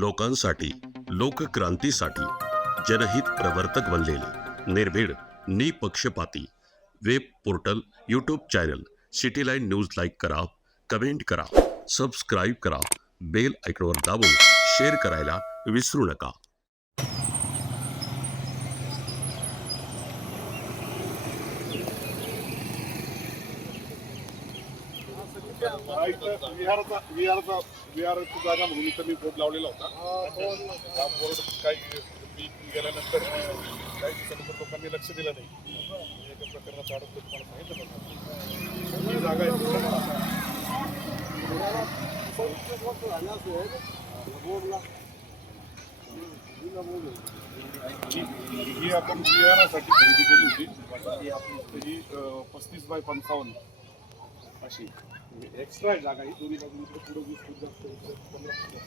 लोकांसाठी, लोकक्रांतीसाठी जनहित प्रवर्तक बनलेले निर्भीड, निपक्षपाती web portal, YouTube channel city line news like करा, कमेंट करा, सबस्क्राईब करा, बेल आयकॉनवर दाबून शेअर करायला विसरू नका. विहाराची जागा म्हणून इथं मी बोर्ड लावलेला होता. हा बोर्ड काही पीक गेल्यानंतर काही दिवसानंतर लोकांनी लक्ष दिलं नाही. एका प्रकरणात आरोप तुम्हाला सांगितलं ही जागा ही आपण विहारासाठी खरेदी केली होती. ही 35x55 अशी एक्स्ट्रा जागा ही दोन्ही बाजूला पुढे 20 फूट जास्त 15 फूट जास्त.